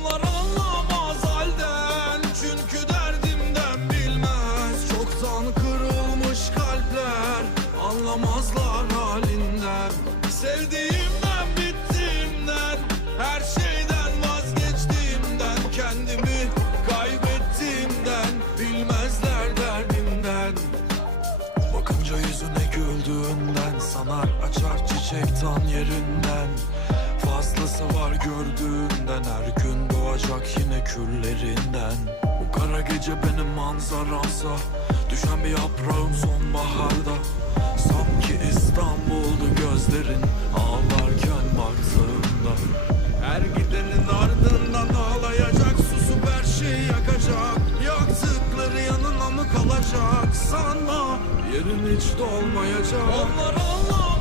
Onlar anlamaz halden, çünkü derdimden bilmez. Çoktan kırılmış kalpler, anlamazlar halinden. Sevdiğimden, bittiğimden, her şeyden vazgeçtiğimden, kendimi kaybettiğimden, bilmezler derdimden. Bakınca yüzüne güldüğünden, sanar açar çiçek tan yerinden. Fazlası var gördüğünden, her gün doğacak yine küllerinden. Bu kara gece benim manzaramsa, düşen bir yaprağım sonbaharda. Sanki İstanbul'du gözlerin, ağlarken baktığımda. Her gidenin ardından ağlayacak, susup her şeyi yakacak. Yaktıkları yanına mı kalacak sanma, yerin hiç dolmayacak. Onlar anlamaz